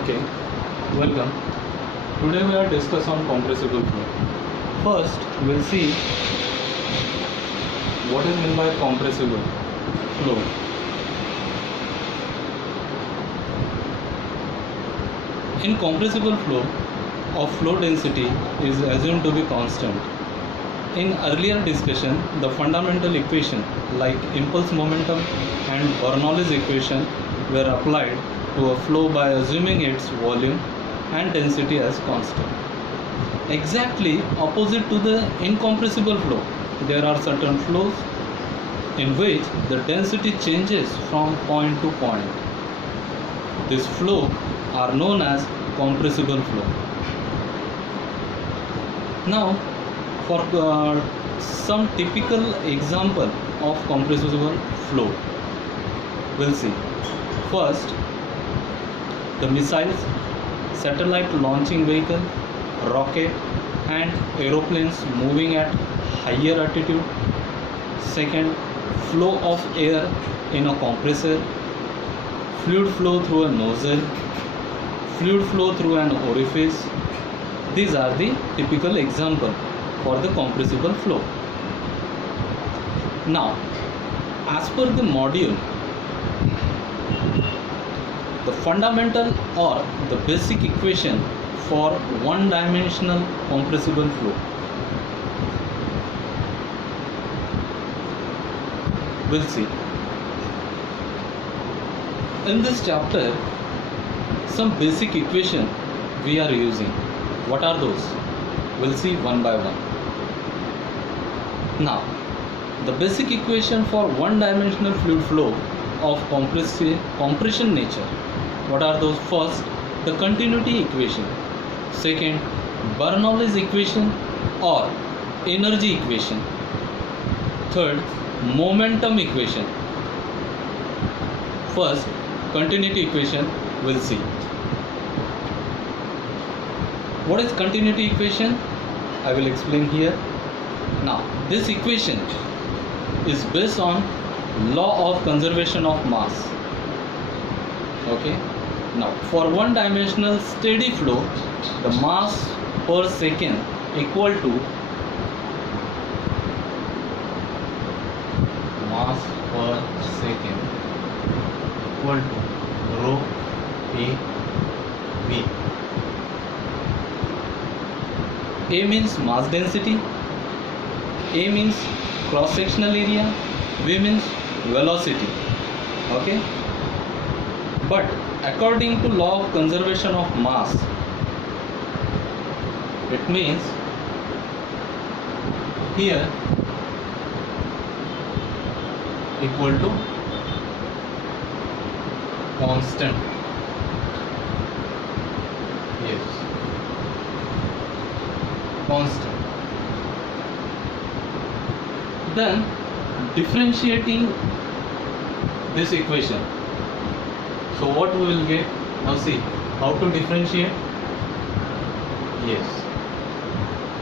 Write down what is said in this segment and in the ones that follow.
Okay, welcome. Today we are discussing on compressible flow. First, we'll see what is meant by compressible flow. In compressible flow, a flow density is assumed to be constant. In earlier discussion, the fundamental equation like impulse momentum and Bernoulli's equation were applied to a flow by assuming its volume and density as constant. Exactly opposite to the incompressible flow, there are certain flows in which the density changes from point to point. These flows are known as compressible flow. Now, for some typical example of compressible flow, we'll see. First, the missiles, satellite launching vehicle, rocket and aeroplanes moving at higher altitude. Second, flow of air in a compressor, fluid flow through a nozzle, fluid flow through an orifice. These are the typical example for the compressible flow. Now, as per the module, the fundamental or the basic equation for one-dimensional compressible flow. We'll see. In this chapter, some basic equation we are using. What are those? We'll see one by one. Now, the basic equation for one-dimensional fluid flow of compression nature. What are those? First, the continuity equation. Second, Bernoulli's equation or energy equation. Third, momentum equation. First, continuity equation we'll see. What is continuity equation? I will explain here. Now, this equation is based on law of conservation of mass. Okay. Now, for one-dimensional steady flow, the mass per second equal to mass per second equal to rho A V. A means mass density, A means cross-sectional area, V means velocity. Okay. But according to law of conservation of mass, it means here equal to constant. Yes, constant. Then differentiating this equation. So what we will get? Now see how to differentiate. Yes,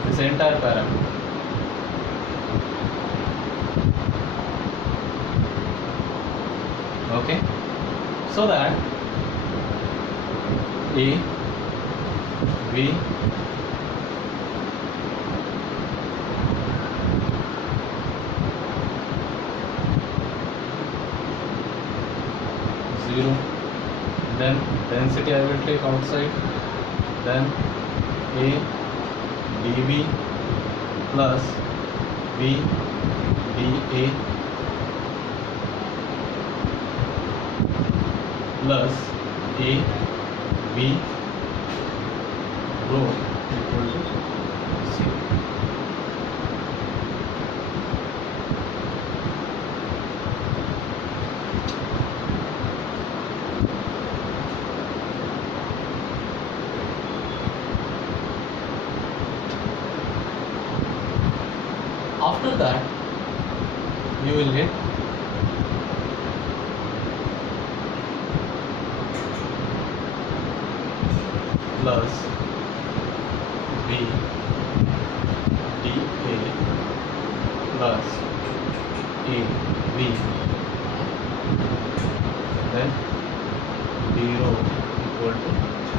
this entire parameter. Okay, so that A, V, zero. Then density I will take outside, then A dV plus V dA plus A V rho equal to 0. After that, you will get plus V dA plus A V, then 0 equal to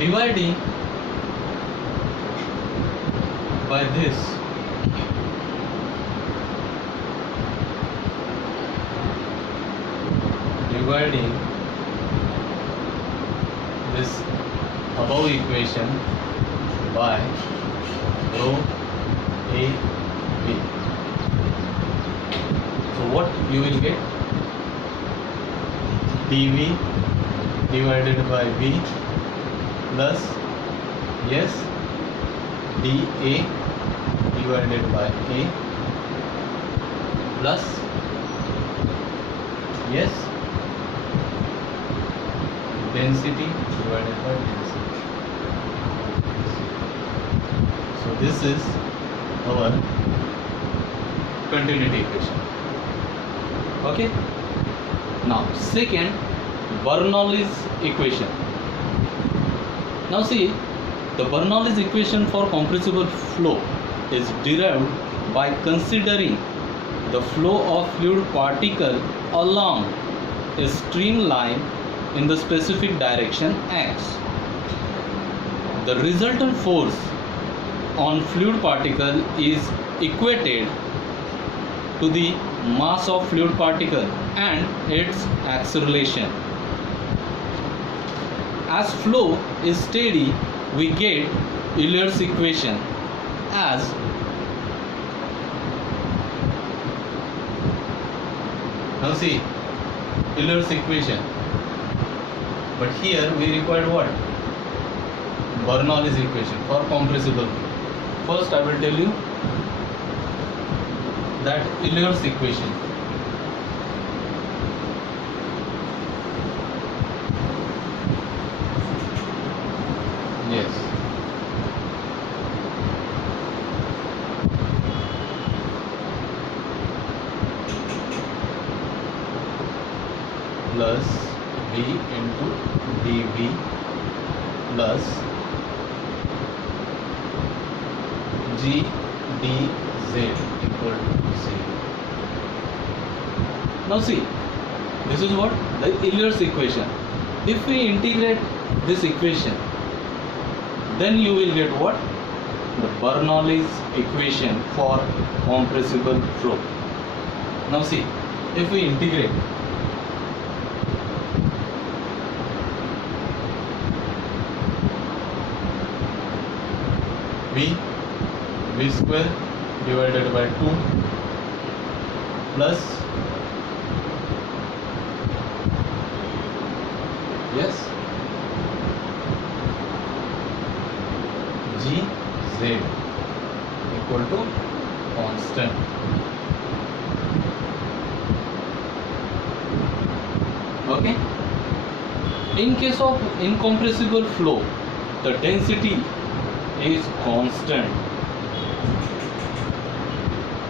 dividing by this above equation by rho A B. So what you will get? dV divided by V plus S dA divided by A plus S density divided by density. So this is our continuity equation. Okay. Now second, Bernoulli's equation. Now see, the Bernoulli's equation for compressible flow is derived by considering the flow of fluid particle along a streamline in the specific direction x. The resultant force on fluid particle is equated to the mass of fluid particle and its acceleration. As flow is steady, we get Euler's equation as now see Euler's equation, but here we required what? Bernoulli's equation for compressible flow. First I will tell you that Euler's equation. Yes. Plus V into dV plus G dZ equal to 0. Now see, this is what? The Euler's equation. If we integrate this equation, then you will get what? The Bernoulli's equation for compressible flow. Now see, if we integrate, V square divided by 2 plus yes GZ equal to constant. Okay. In case of incompressible flow, the density is constant.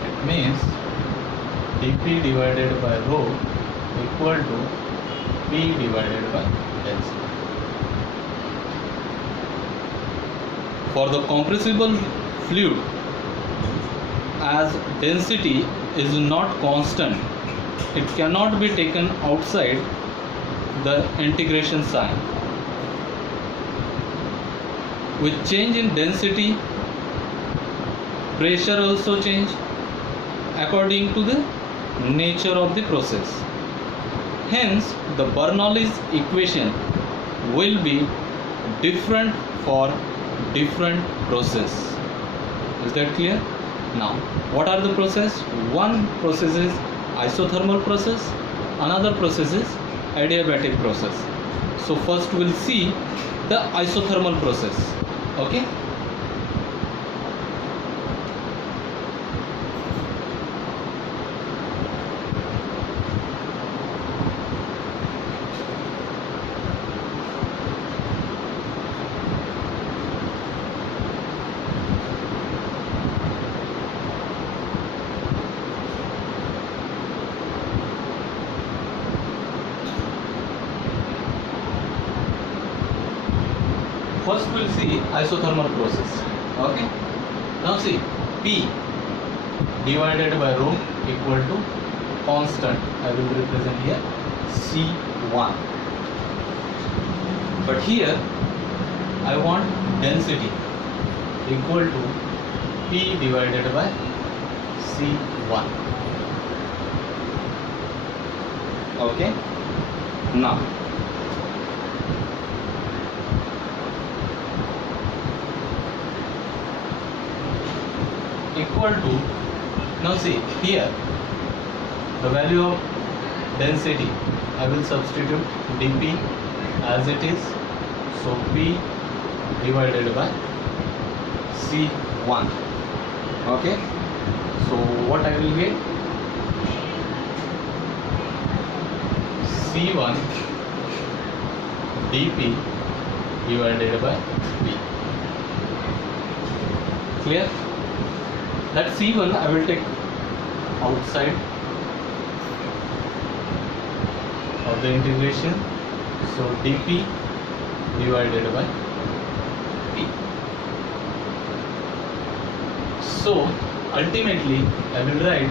It means dP divided by rho equal to P divided by density. For the compressible fluid, as density is not constant, it cannot be taken outside the integration sign. With change in density, pressure also change according to the nature of the process. Hence, the Bernoulli's equation will be different for different process. Is that clear? Now, what are the process? One process is isothermal process, another process is adiabatic process. So first we'll see the isothermal process. Okay. First we'll see isothermal process. Okay. Now see, P divided by rho equal to constant. I will represent here C1. But here I want density equal to P divided by C1. Okay. Now equal to, now see here the value of density I will substitute dP as it is, so P divided by C1. Okay, so what I will get, C1 dP divided by P. Clear? That C1 I will take outside of the integration, so dP divided by P. So ultimately I will write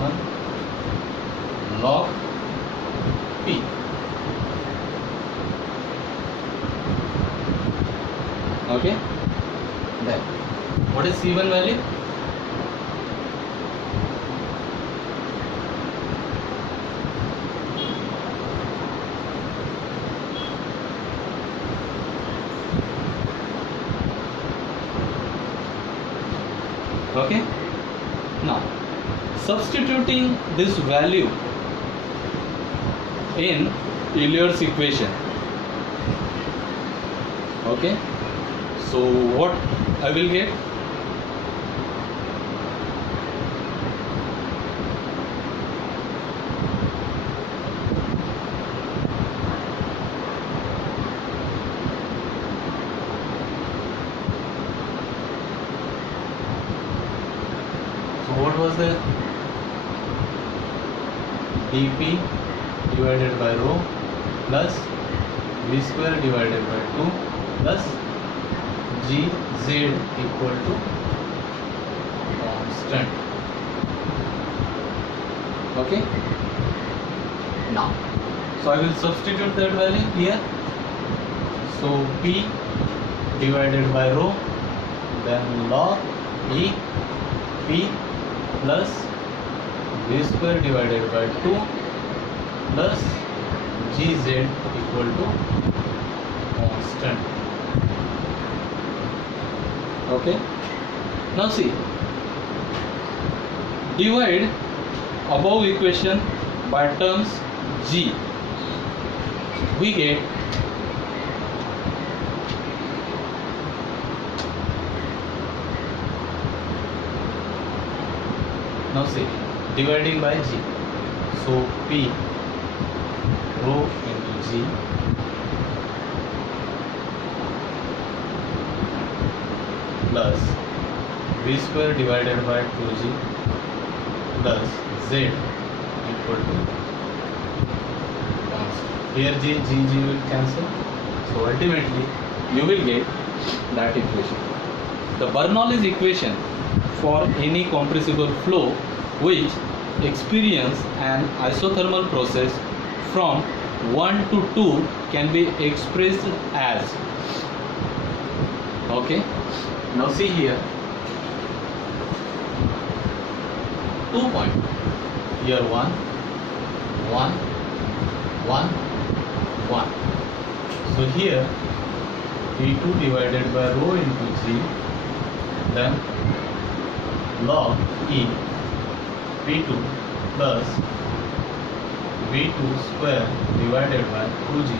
1 log P. Okay, then what is C1 value? Okay, now substituting this value in Euler's equation. Okay, so what I will get, so what was the dP divided by rho plus V square divided by 2 plus Gz equal to constant. Okay, now so I will substitute that value here, so P divided by rho, then log E P plus V square divided by 2 plus Gz equal to constant. Okay, now see, divide above equation by terms G, we get now see dividing by G, so P rho into G plus V square divided by 2G plus Z equal to constant. Here G will cancel, so ultimately you will get that equation. The Bernoulli's equation for any compressible flow which experience an isothermal process from 1 to 2 can be expressed as, okay, now see here 2 point, here 1 1 1 1, so here P2 divided by rho into G, then log E P2 plus V2 square divided by 2G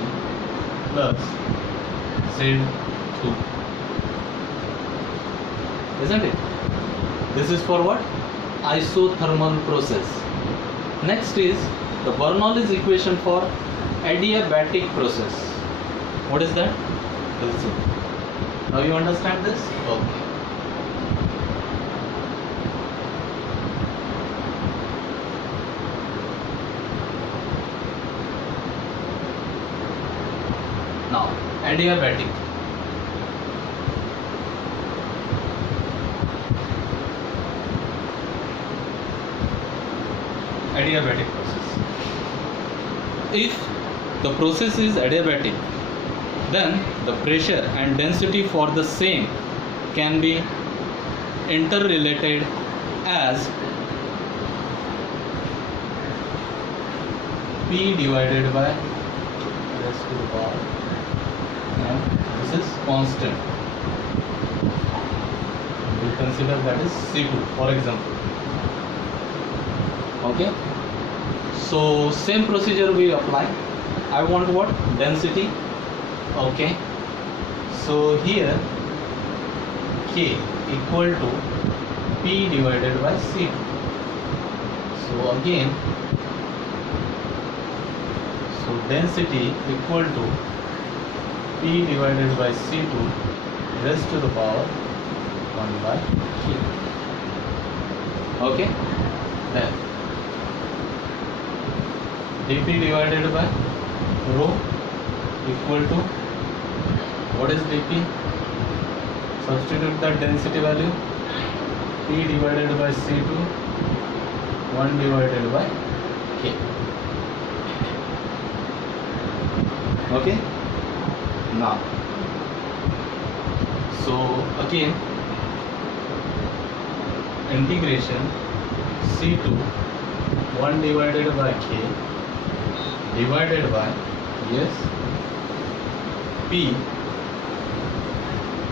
plus Z2, isn't it? This is for what? Isothermal process. Next is the Bernoulli's equation for adiabatic process. What is that? This is. Now you understand this? Okay. Now, adiabatic. Adiabatic process. If the process is adiabatic, then the pressure and density for the same can be interrelated as P divided by raised to the power, and this is constant. We'll consider that is C2 for example. Okay, so same procedure we apply. I want what? Density. Okay, so here K equal to P divided by C2. So again, so density equal to P divided by C2 raised to the power 1 by K. Okay, then dP divided by rho equal to, what is dP? Substitute the density value, P divided by C2 1 divided by K. Okay, now so again integration C2 1 divided by K divided by, yes, P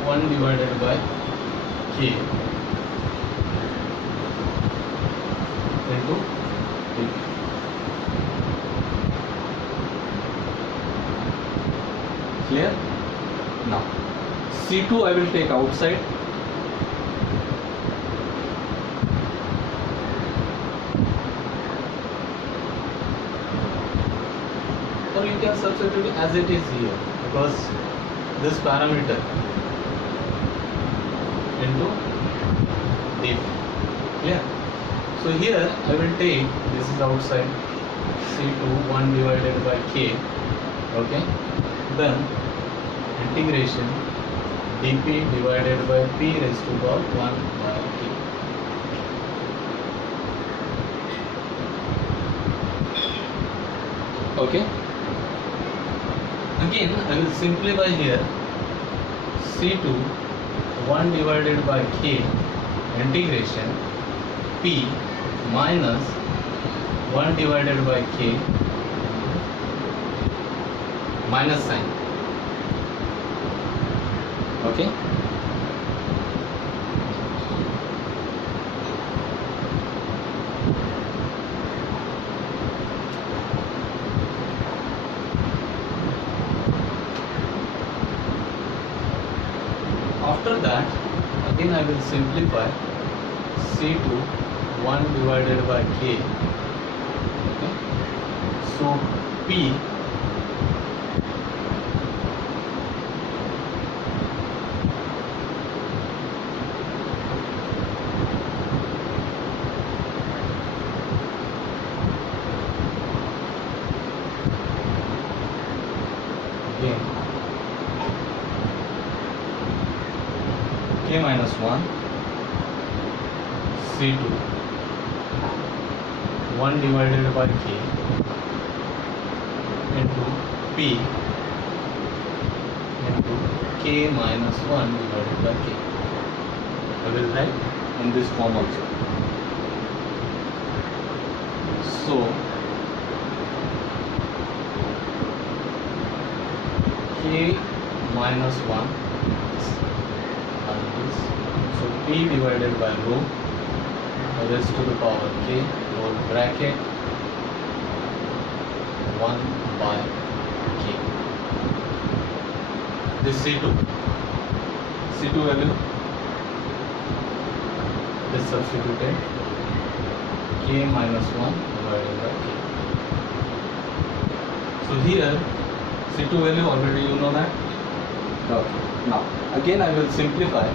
1 divided by K into P. Clear? Now C2 I will take outside. Or you can substitute as it is here, because this parameter into dP. Yeah. So here I will take, this is outside, C2 1 divided by K. Okay. Then integration dP divided by P raised to power 1 by K. Okay. Again I will simplify here. C2 1 divided by K integration P minus 1 divided by K minus sign. Okay. After that, again I will simplify C2 1 divided by K. Okay. So P again K minus 1 C2 1 divided by K into P into K minus 1 divided by K. I will write in this form also. So K minus 1 so P divided by rho raised to the power K whole bracket 1 by K. This C2 value is substituted K minus 1 divided by K. So here C2 value already you know that. Okay. Now again I will simplify.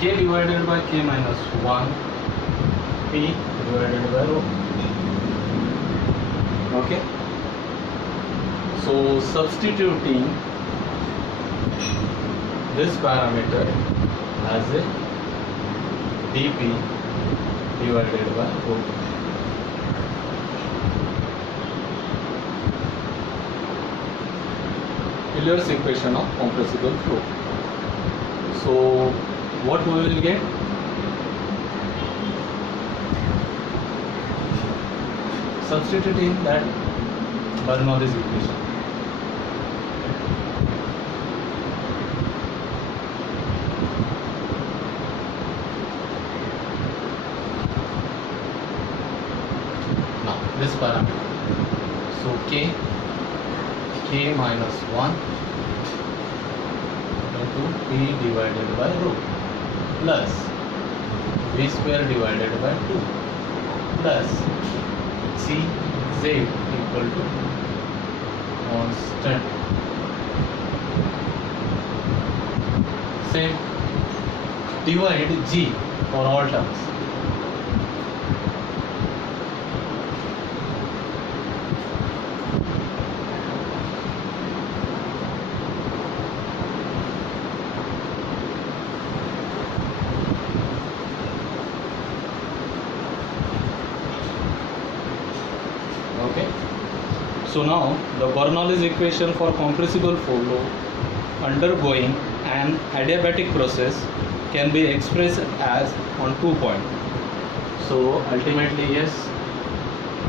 K divided by K minus 1, P divided by rho. Okay. So substituting this parameter as a dP divided by rho. Euler's equation of compressible flow. So what we will get? Substituting that Bernoulli's equation. Now this parameter. So K minus 1 into P divided by rho plus V square divided by 2 plus CZ equal to constant. Same, divide G for all terms. Okay. So now the Bernoulli's equation for compressible flow undergoing an adiabatic process can be expressed as on 2 points. So ultimately, yes,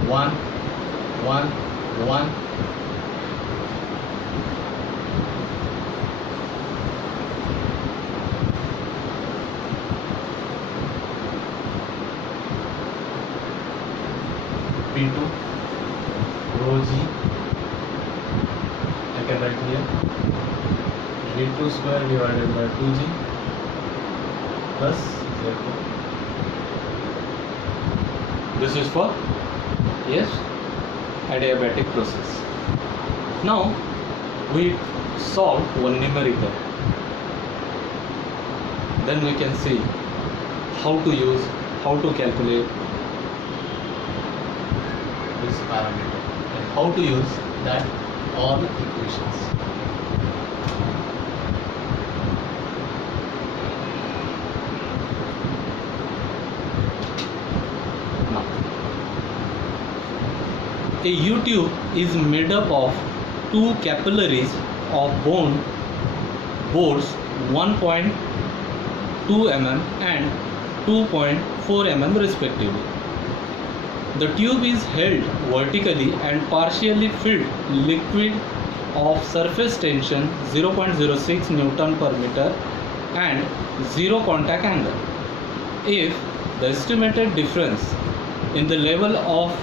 1, 1, 1. P2 rho G, I can write here V2 square divided by 2G plus 0. This is for, yes, adiabatic process. Now we solve one numerical, then we can see how to calculate this parameter and how to use that all equations. Now, a U-tube is made up of two capillaries of bores 1.2 mm and 2.4 mm respectively. The tube is held vertically and partially filled liquid of surface tension 0.06 Newton per meter and 0 contact angle. If the estimated difference in the level of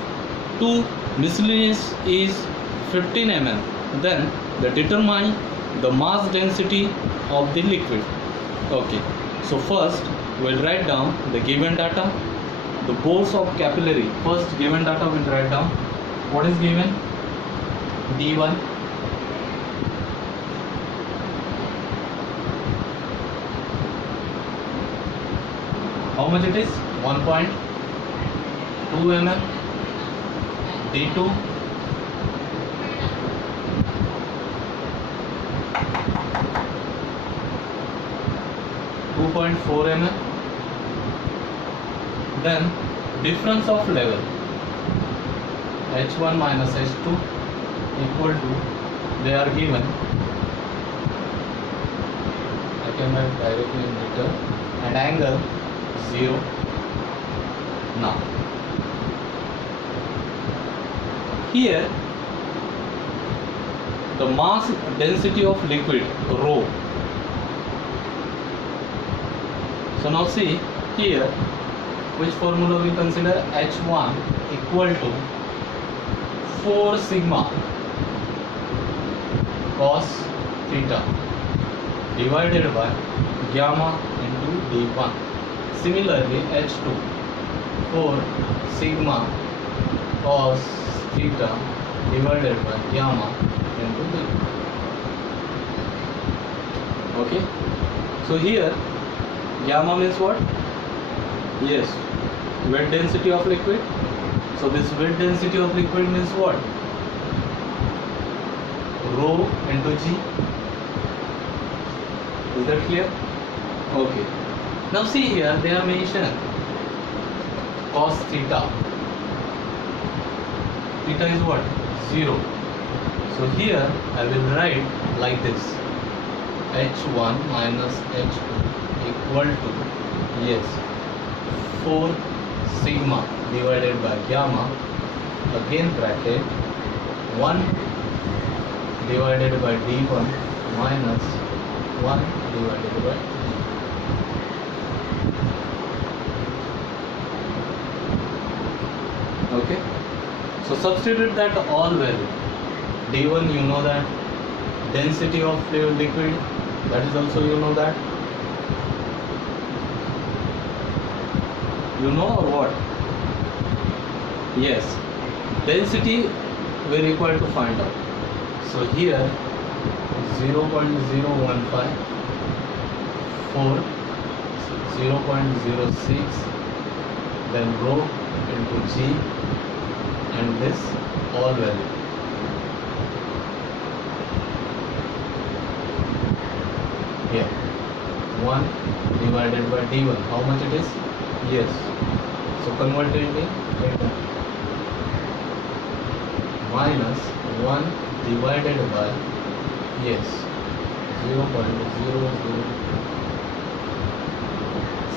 two miscellaneous is 15 mm, then determine the mass density of the liquid. Okay, so first we'll write down the given data. The bores of capillary, first given data we'll write down. What is given? D1, how much it is? 1.2 mm. D2, 2.4 mm. Then difference of level H1 minus H2 equal to, they are given, I can write directly in meter, and angle 0. Now here the mass density of liquid rho. So now see here, which formula we consider? H1 equal to 4 sigma cos theta divided by gamma into D1. Similarly, H2 4 sigma cos theta divided by gamma into D1. Okay, so here Gamma means what? Yes, wet density of liquid. So this wet density of liquid means what? Rho into G. Is that clear? Okay. Now see here, they are mentioned cos theta. Theta is what? 0. So here I will write like this: H1 minus H2 equal to, yes, 4 sigma divided by gamma, again bracket, 1 divided by d1 minus 1 divided by d. Okay, so substitute that all value. D1, you know that. Density of fluid liquid, that is also you know that. You know or what? Yes, density we require to find out. So here 0.015, 4, 0.06, then rho into G, and this all value. Here 1 divided by d1, how much it is? Yes, so convert it into minus 1 divided by, yes, 0.00.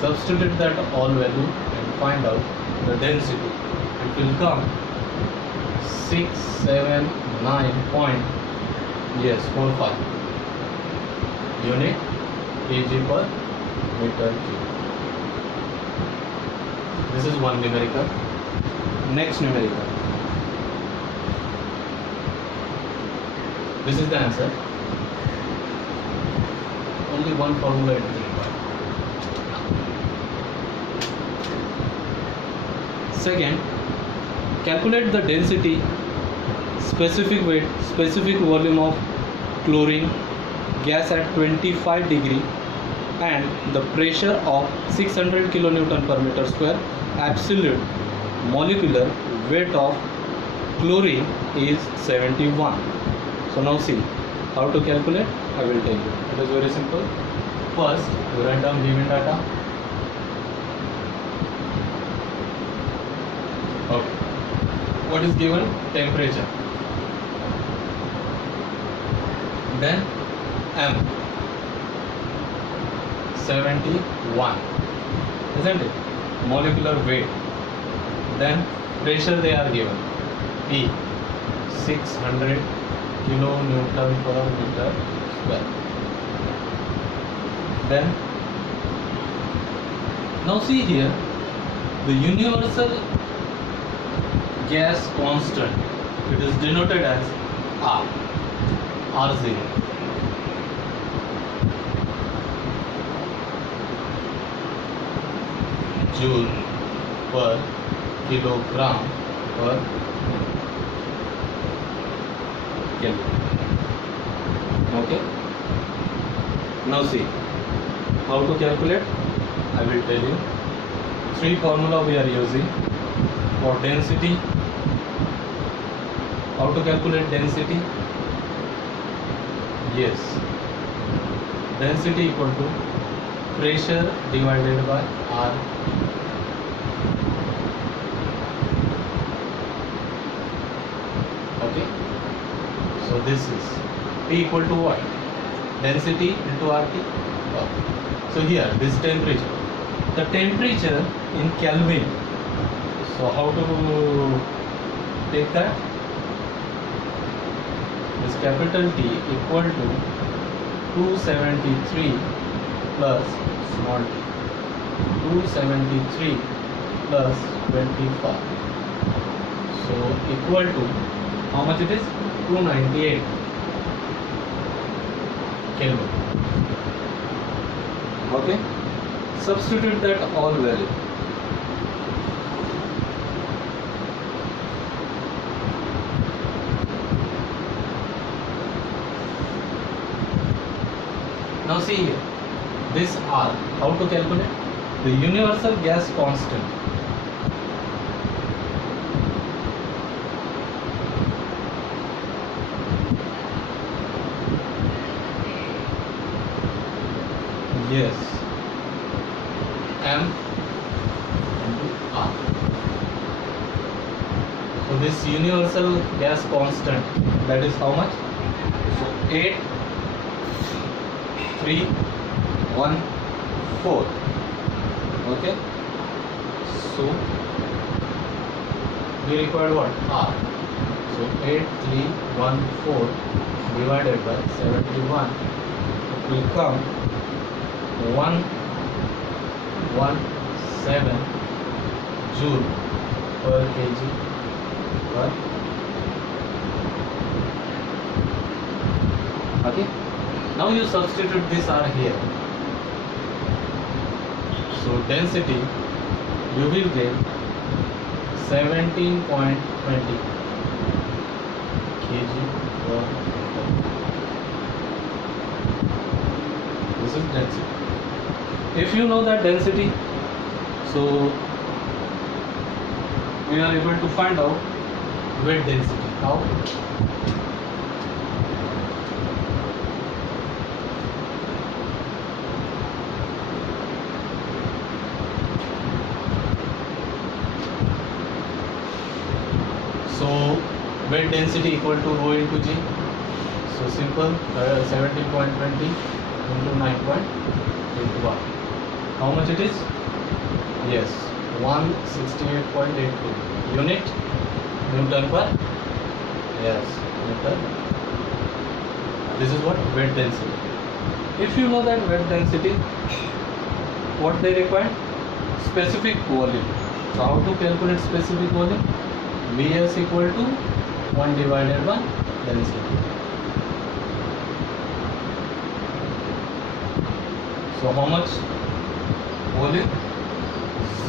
Substitute that all value and find out the density. It will come 679 point, yes, 45 unit kg per meter cube. This is one numerical. Next numerical. This is the answer. Only one formula it is required. Second, calculate the density, specific weight, specific volume of chlorine gas at 25 degree and the pressure of 600 kilonewton per meter square. Absolute molecular weight of chlorine is 71. So now see how to calculate. I will tell you. It is very simple. First, you write down given data. Okay. What is given? Temperature. Then M 71, isn't it? Molecular weight. Then pressure they are given. P 600 kilonewton per meter square. Then now see here the universal gas constant. It is denoted as R. R0. Joule per kilogram per Kelvin. Okay. Now see how to calculate. I will tell you. 3 formula we are using for density. How to calculate density? Yes, density equal to pressure divided by R. Okay, so this is P equal to what? Density into RT. So here this temperature, the temperature in Kelvin. So how to take that? This capital T equal to 273 plus small t. 273 plus 25. So equal to how much it is? 298 Kelvin. Okay. Substitute that all value. Now see here, this R How to calculate? The universal gas constant. Yes, M into R. So this universal gas constant, that is how much? So 8,314. Okay. So we require what? R. So 8,314 divided by 71, it will come 117 joule per kg per. Okay. Now you substitute this R here. So density you will get 17.20 kg per. This is density. If you know that density, so we are able to find out weight density. How? So weight density equal to rho into G. So simple, 17.20 into 9.81. How much it is? Yes, 168.82 unit Newton per. Yes, Newton. This is what weight density. If you know that weight density, what they require? Specific volume. So how to calculate specific volume? Vs equal to 1 divided by density. So how much volume?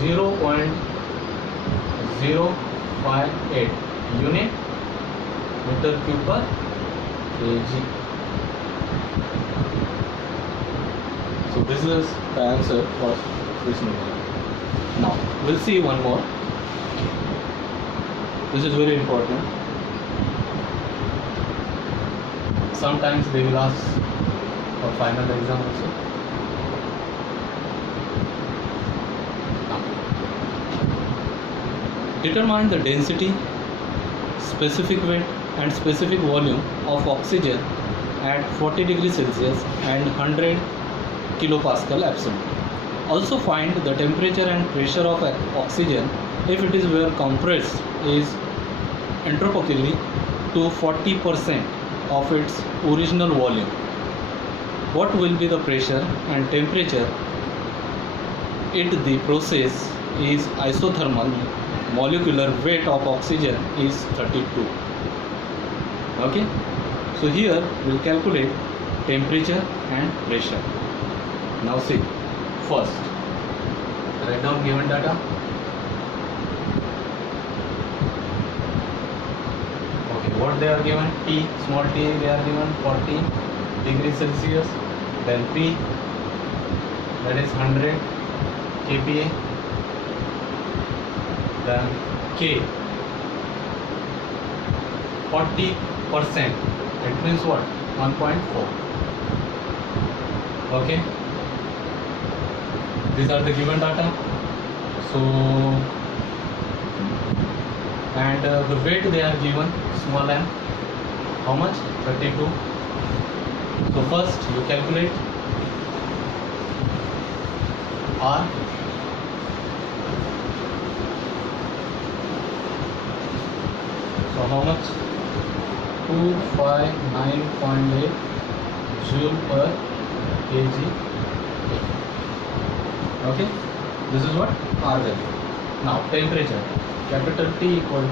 0.058 unit meter cube per kg. So this is the answer for this number. Now we'll see one more. This is very important. Sometimes they will ask for final exam also. Determine the density, specific weight and specific volume of oxygen at 40 degrees Celsius and 100 kilopascal absolute. Also find the temperature and pressure of oxygen if it is were compressed is entropically to 40% of its original volume. What will be the pressure and temperature if the process is isothermal? Molecular weight of oxygen is 32. Okay, so here we'll calculate temperature and pressure. Now see, first write down given data. Okay, what they are given? T, small t, they are given 40 degrees Celsius. Then P, that is 100 kPa. Then K, 40%. It means what? 1.4. Okay. These are the given data. So, and the weight they are given, small m. How much? 32. So first you calculate R. So how much? 259.8 joule per kg. Okay, this is what R value. Now temperature, capital T equal to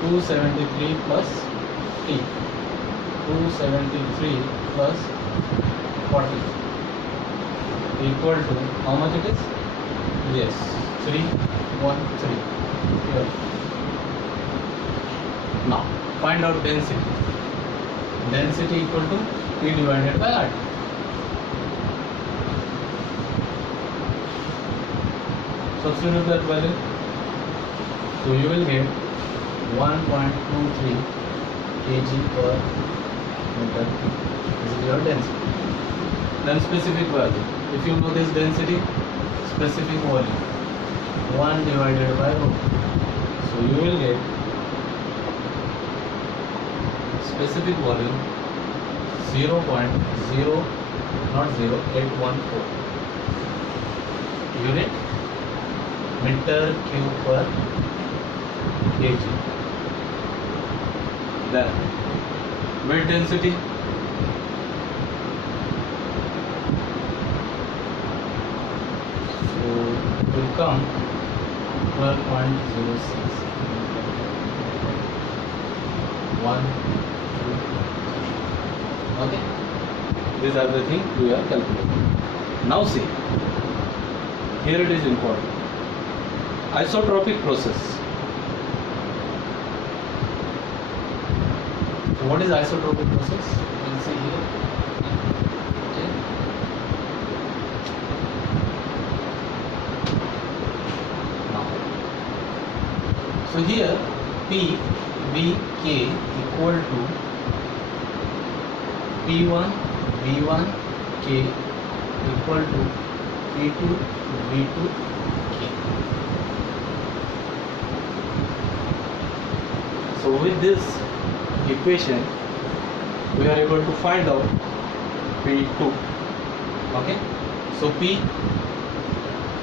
273 plus T, 273 plus 40 equal to how much it is? Yes, 313 here. Now find out density. Density equal to P divided by R. Substitute that value. So you will get 1.23 kg per meter. This is your density. Then specific value. If you know this density, specific volume 1 divided by rho. So you will get specific volume 0.0 not 0814 unit meter cube per kg. Then weight density, so it will come 12.06 1 2. Okay, these are the things we are calculating. Now see, here it is important. Isotropic process. So what is isotropic process? You will see here. Okay. Now, so here P V K equal to P1 V1 K equal to P2 V2 K. So with this equation we are able to find out P2. Okay, so P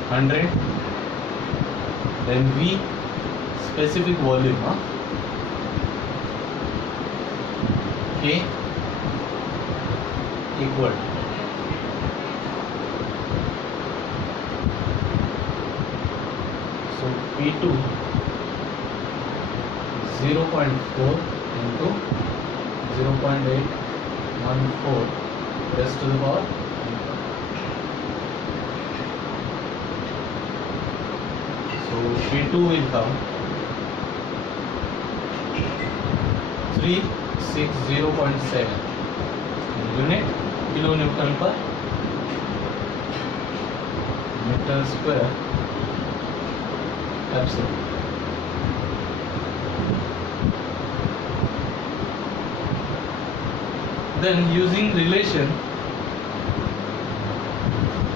100, then V specific volume, K equal so P2 0.4 into 0.814 raised to the power. So P2 will come 360.7 unit kilonewton per meter square epsilon. Then using relation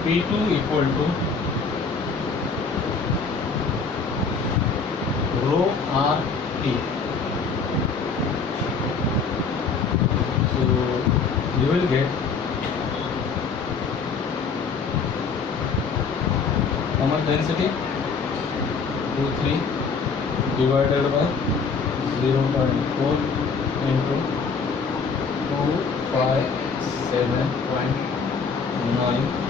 P2 equal to rho RT. So you will get how much density? 23 divided by 0.4 into 257.9.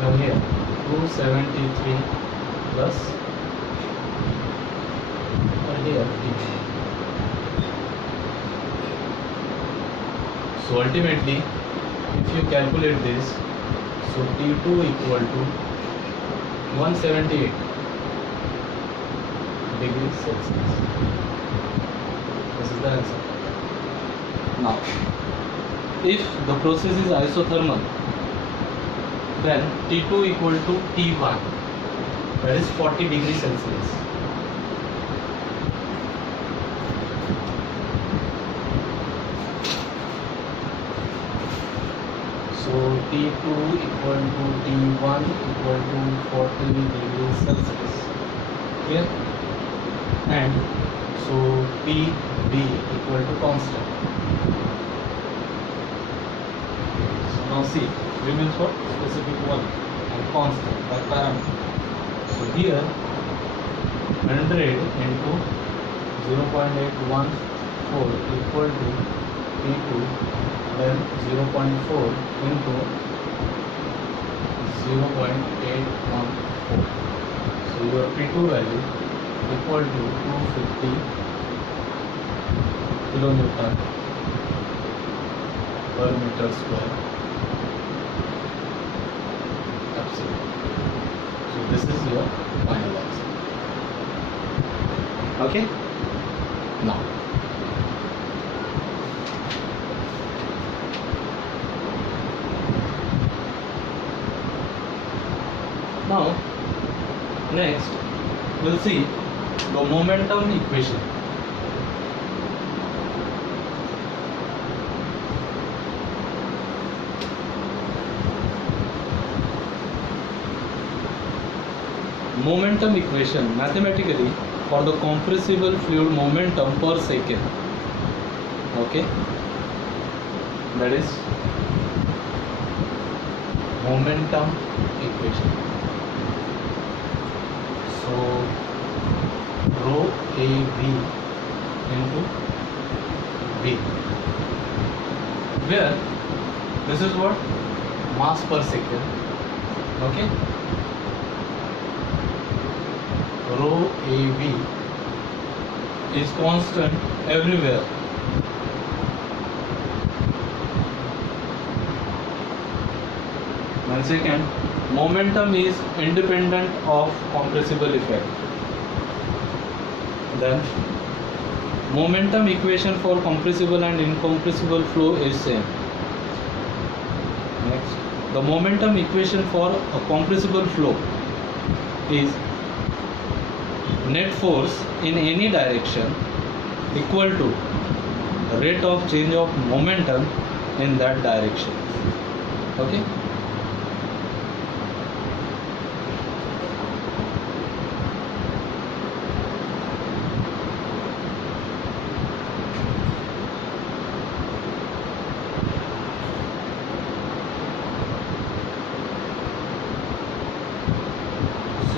Now here 273 plus here T. So ultimately if you calculate this, so T2 equal to 178 degrees Celsius. This is the answer. Now if the process is isothermal, then T2 equal to T1, that is 40 degrees Celsius. So T2 equal to T1 equal to 40 degrees Celsius. Clear? And so PV equal to constant. So now see, remains what? Specific volume and constant by parameter. So here 100 into 0.814 equal to P2, then 0.4 into 0.814. So your P2 value equal to 250 kilonewton per meter square absolute. So this is your final answer. Okay. Now next we'll see the momentum equation. Momentum equation mathematically for the compressible fluid momentum per second. Okay, that is momentum equation. So rho A V into V, where this is what mass per second. Okay, rho AV is constant everywhere. And second, momentum is independent of compressible effect. Then momentum equation for compressible and incompressible flow is same. Next, the momentum equation for a compressible flow is net force in any direction equal to rate of change of momentum in that direction. Okay.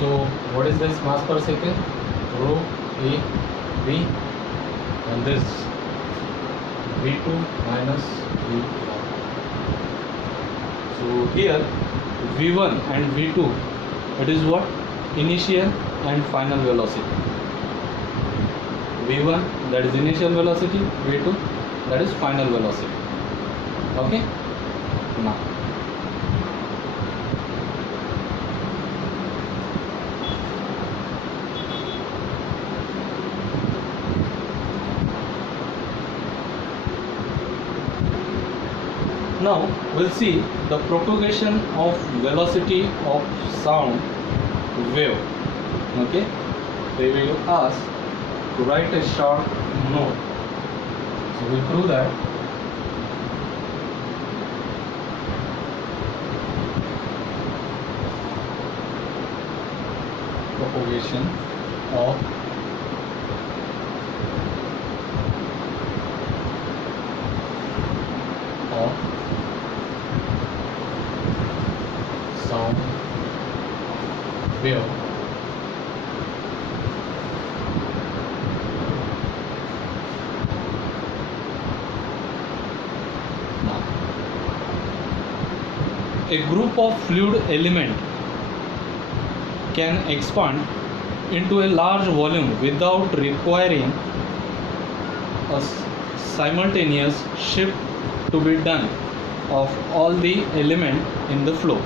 So what is this mass per second? Rho A V, and this V2 minus V1. So here V1 and V2, it is what? Initial and final velocity. V1 that is initial velocity, V2 that is final velocity. Okay. Now we'll see the propagation of velocity of sound wave. Okay, they will ask to write a short note. So we'll prove that. Propagation of sound wave a group of fluid element can expand into a large volume without requiring a simultaneous shift to be done of all the element in the flow.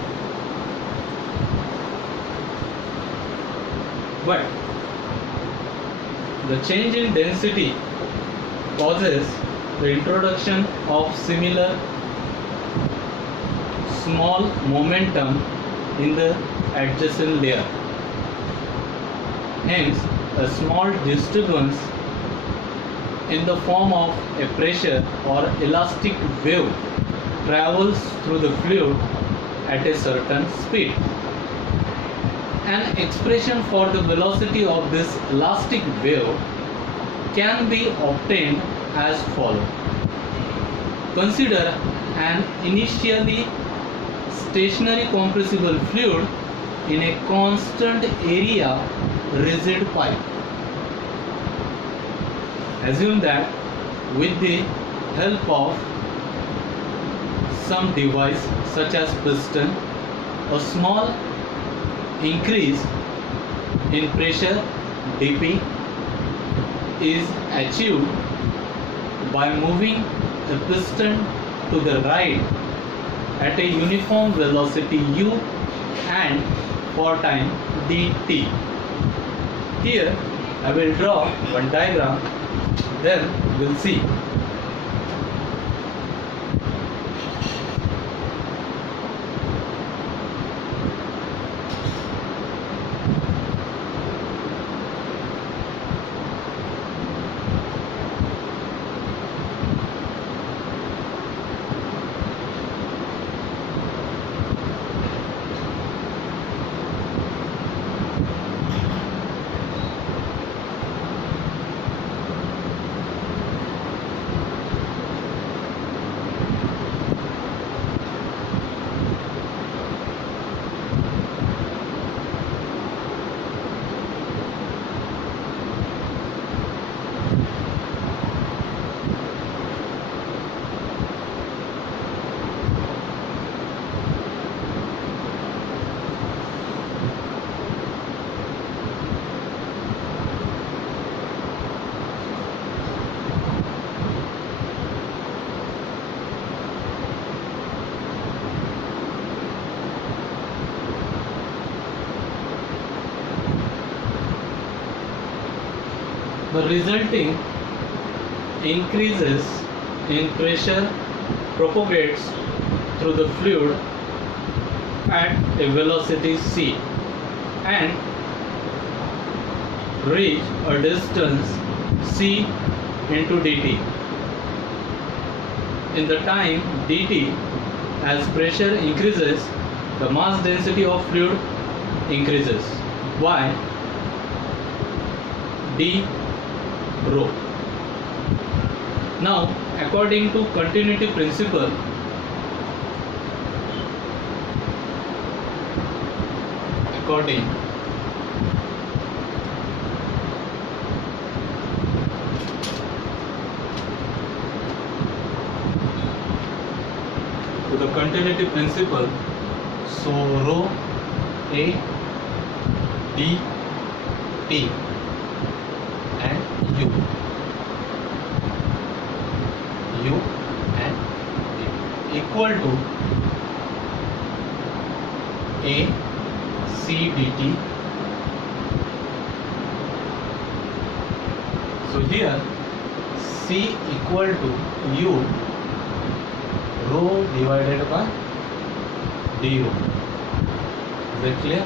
But the change in density causes the introduction of similar small momentum in the adjacent layer. Hence, a small disturbance in the form of a pressure or elastic wave travels through the fluid at a certain speed. An expression for the velocity of this elastic wave can be obtained as follows. Consider an initially stationary compressible fluid in a constant area rigid pipe. Assume that with the help of some device such as piston, a small increase in pressure dP is achieved by moving the piston to the right at a uniform velocity u and for time dt. Here I will draw one diagram, then we'll see. The resulting increases in pressure propagates through the fluid at a velocity c and reach a distance c into dt. In the time dt, as pressure increases, the mass density of fluid increases by d rho. Now, according to continuity principle, according to the continuity principle, so rho a d t and u and d equal to a c dt. So here c equal to u rho divided by d rho. Is that clear?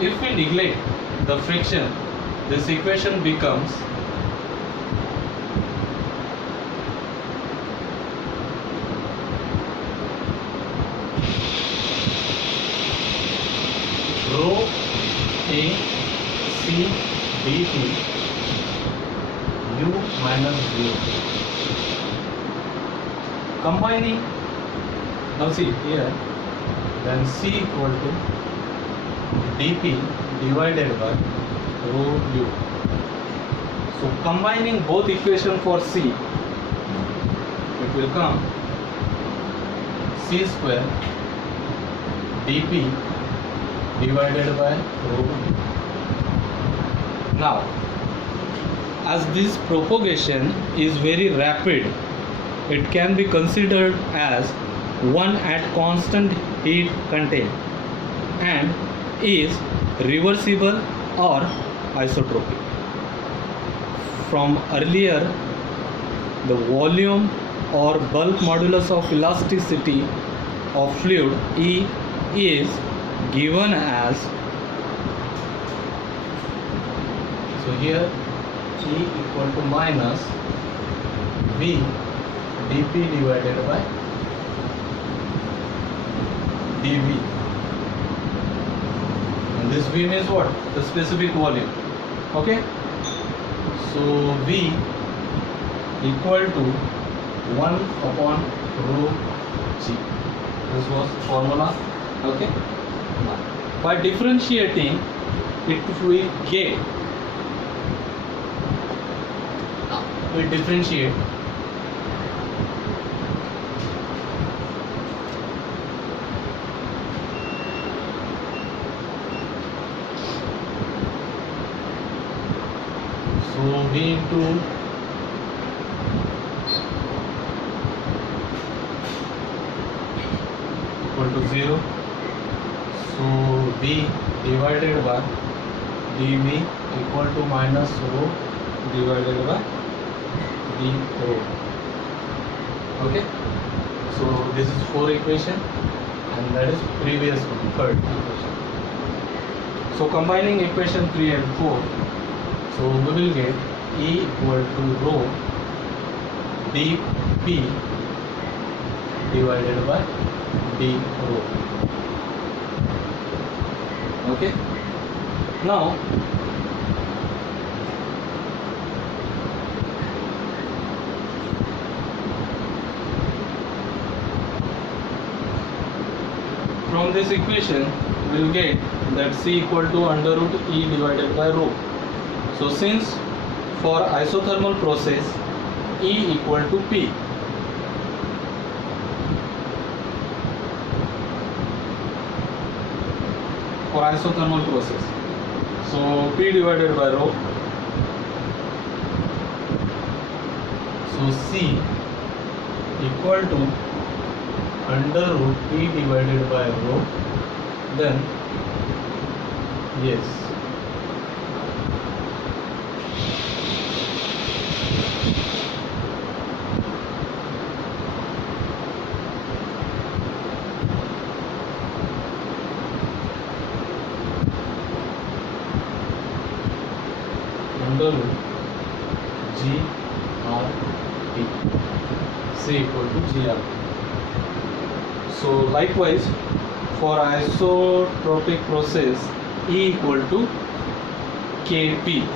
If we neglect the friction, this equation becomes rho a c dt u minus 0. Combining, now see here, then c equal to dp divided by rho u. So combining both equation for c, it will come c square dp divided by rho u. Now, as this propagation is very rapid, it can be considered as one at constant heat content and is reversible or isotropic. From earlier, the volume or bulk modulus of elasticity of fluid E is given as, so here E equal to minus V dP divided by dV. And this V means what? The specific volume. Okay? So V equal to 1 upon rho G. This was formula. Okay? Now, by differentiating it, we get, we differentiate So V into equal to 0. So V divided by dV equal to minus rho divided by d rho. Okay. So this is 4 equation, and that is previous one, third equation. So combining equation 3 and 4, so we will get E equal to rho dP divided by d rho. Okay. Now from this equation we will get that C equal to under root E divided by rho. So since for isothermal process E equal to P, for isothermal process, so P divided by rho, so C equal to under root P divided by rho, then yes, under root G R T, C equal to G R T. So likewise for isotropic process E equal to Kp.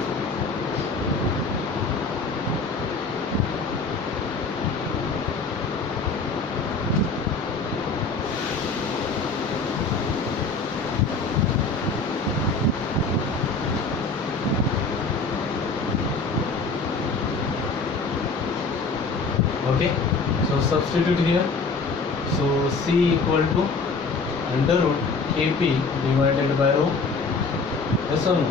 Okay, so substitute here. So C equal to under root Kp divided by rho. Yes or no?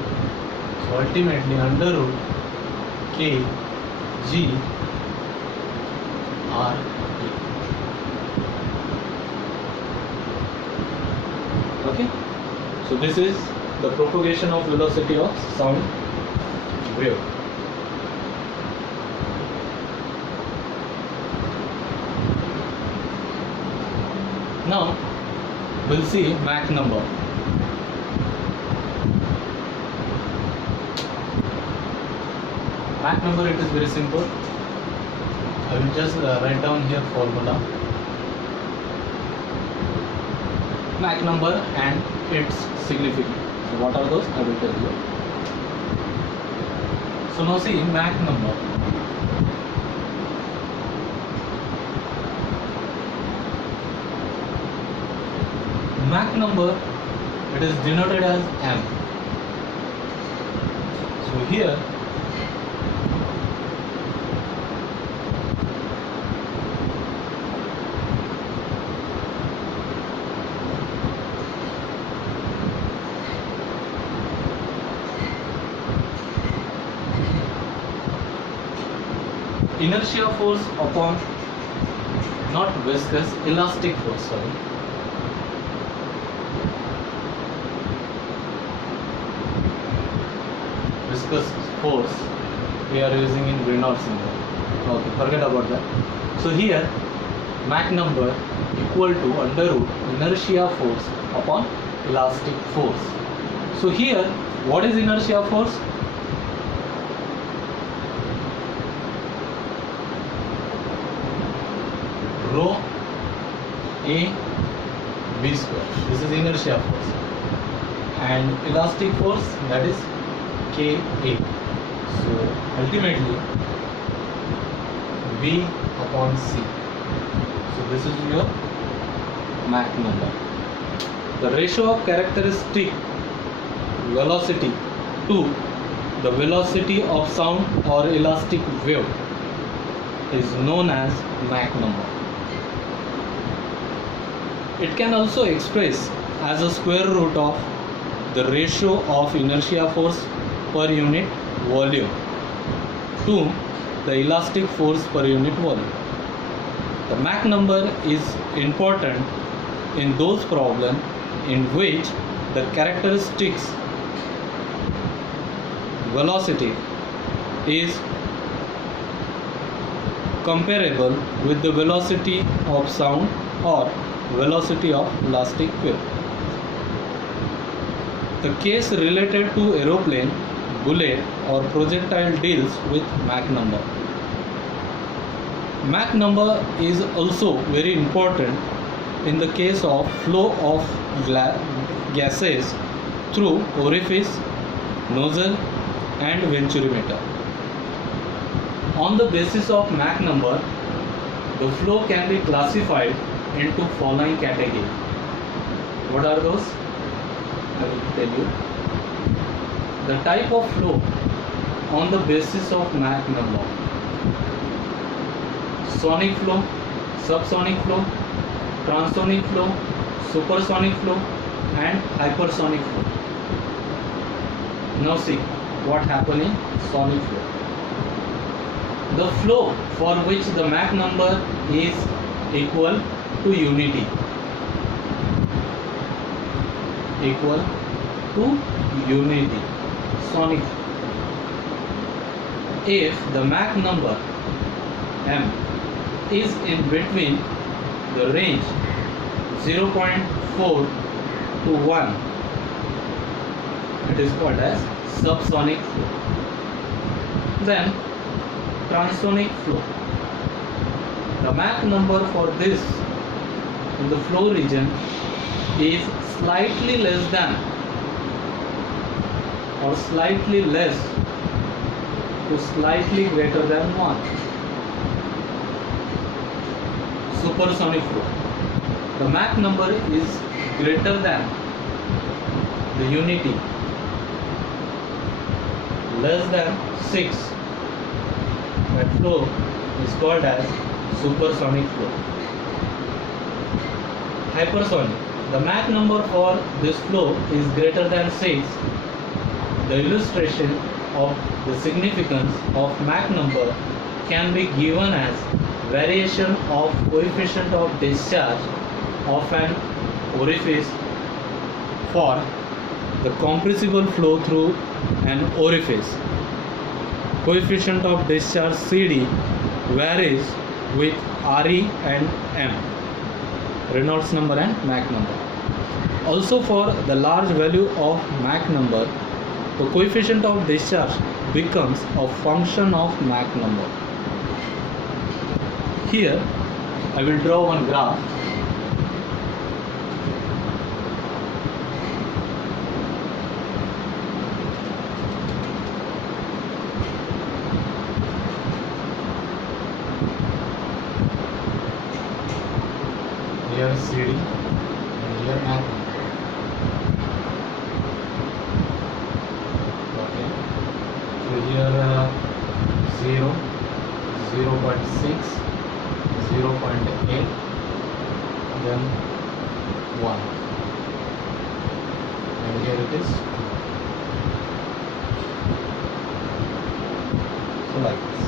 So ultimately under root K G R T. Okay. So this is the propagation of velocity of sound wave. Now we'll see Mach number. Mach number, it is very simple. I will just write down here formula. Mach number and its significance. So what are those? I will tell you. So now see Mach number. Mach number, it is denoted as M. So here inertia force upon, not viscous, elastic force, sorry. Viscous force we are using in Reynolds number. Okay, forget about that. So here Mach number equal to under root inertia force upon elastic force. So here what is inertia force? Rho A V square. This is inertia force, and elastic force, that is Ka. So ultimately V upon C. So this is your Mach number. The ratio of characteristic velocity to the velocity of sound or elastic wave is known as Mach number. It can also express as a square root of the ratio of inertia force per unit volume 2. The elastic force per unit volume. The Mach number is important in those problems in which the characteristics velocity is comparable with the velocity of sound or velocity of elastic field. The case related to aeroplane, bullet or projectile deals with Mach number. Mach number is also very important in the case of flow of gases through orifice, nozzle and venturimeter. On the basis of Mach number, the flow can be classified into following category. What are those? I will tell you. The type of flow on the basis of Mach number: sonic flow, subsonic flow, transonic flow, supersonic flow and hypersonic flow. Now see what happens in sonic flow. The flow for which the Mach number is equal to unity, sonic flow. If the Mach number m is in between the range 0.4 to 1, it is called as subsonic flow. Then transonic flow. The Mach number for this in the flow region is slightly less than or slightly less to slightly greater than 1. Supersonic flow. The Mach number is greater than the unity, less than 6. That flow is called as supersonic flow. Hypersonic. The Mach number for this flow is greater than 6. The illustration of the significance of Mach number can be given as variation of coefficient of discharge of an orifice for the compressible flow through an orifice. Coefficient of discharge CD varies with RE and M, Reynolds number and Mach number. Also for the large value of Mach number, the coefficient of discharge becomes a function of Mach number. Here I will draw one graph. Here CD and here Mach. Okay. So here 0, 0.6, 0.8, then 1, and here it is 2. So like this.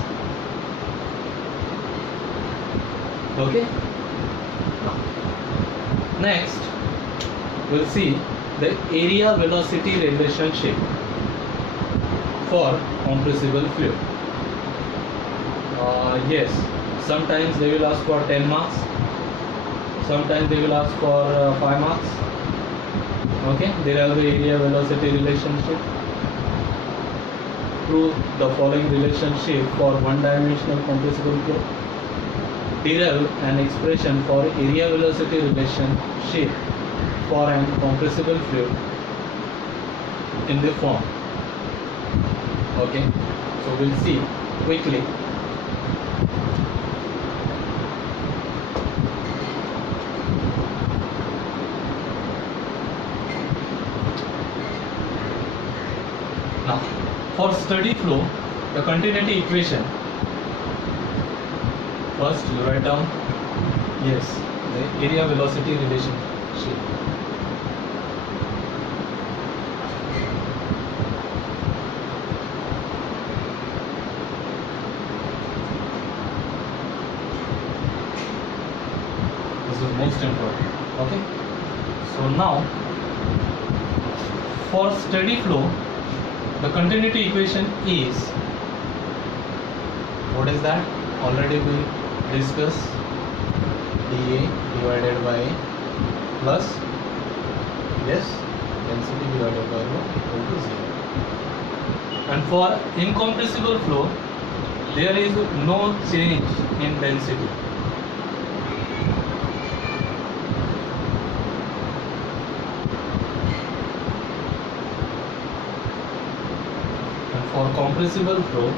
Okay. Next, we'll see the area velocity relationship for compressible fluid. Yes, sometimes they will ask for 10 marks, sometimes they will ask for 5 marks. Okay, there are the area velocity relationship. Prove the following relationship for one-dimensional compressible flow. Derive an expression for area velocity relationship for an compressible fluid in the form. Okay, so we'll see quickly. Now, for steady flow, the continuity equation. First, you write down, yes, the area velocity relationship. most important. Okay, so now for steady flow, the continuity equation is, what is that? Already we discussed, dA divided by plus, yes, density divided by rho equal to 0. And for incompressible flow, there is no change in density. And for compressible flow,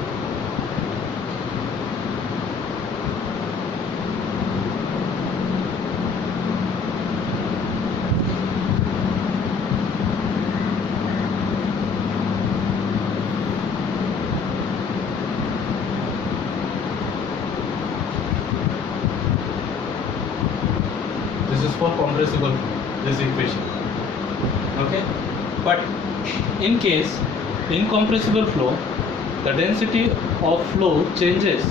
compressible flow, this equation. Okay, but in case incompressible flow, the density of flow changes.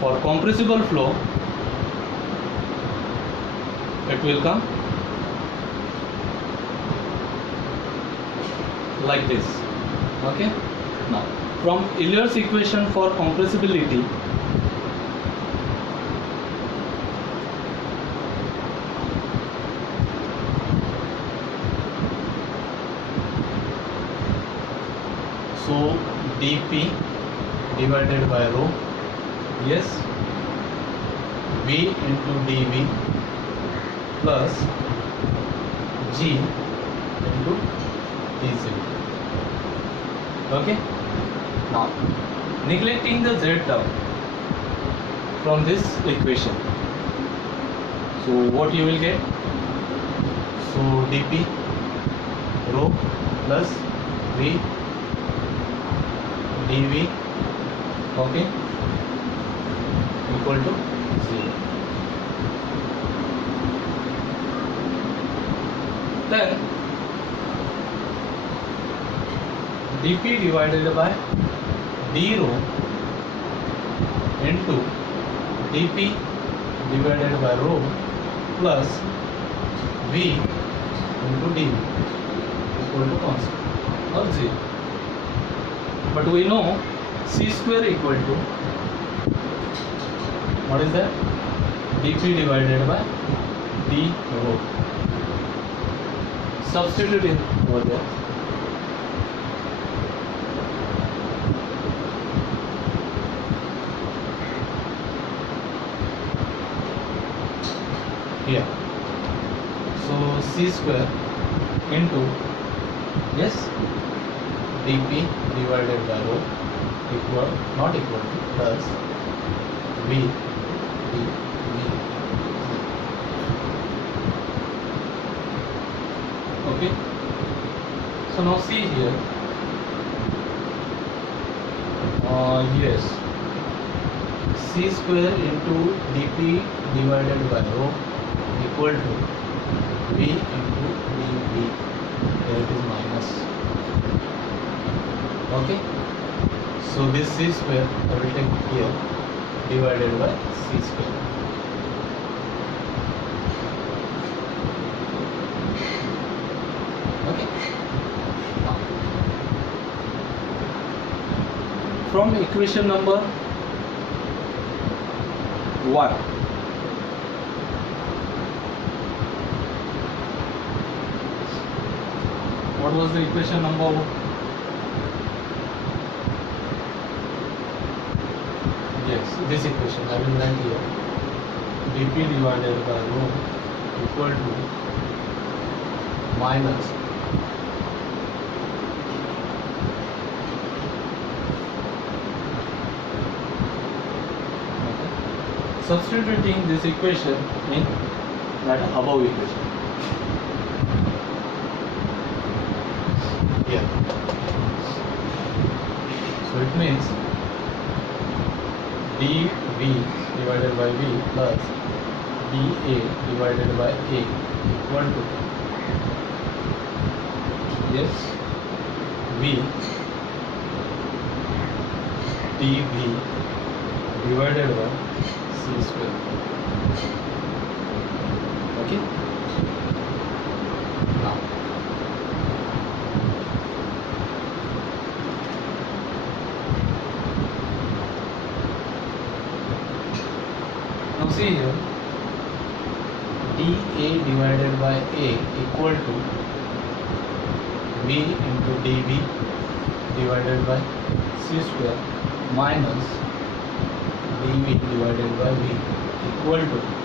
For compressible flow, it will come like this. Okay, now from Euler's equation for compressibility, so dP divided by rho, yes, V into dV plus G into dZ. Okay, now neglecting the Z term from this equation, so what you will get? So dP rho plus V dV, okay, equal to 0. Then dP divided by d rho into dP divided by rho plus V into dV equal to constant or 0. But we know C square equal to, what is that? dP divided by d rho. Substitute it over there. Here. So C square into, yes, dP divided by rho equal, not equal to, plus V dV. Okay, so now see here, yes, C square into dP divided by rho equal to V into dV. Here it is minus. Okay, so this C square I will take here divided by C square. Okay, now from equation number 1, what was the equation number 1? Yes, this equation I will write here, dP divided by rho equal to minus substituting this equation in that above equation. Here, so it means dV divided by V plus dA divided by A equal to, yes, V dV divided by C square. Okay. Now see here, dA divided by A equal to V into dV divided by C square minus dV divided by V equal to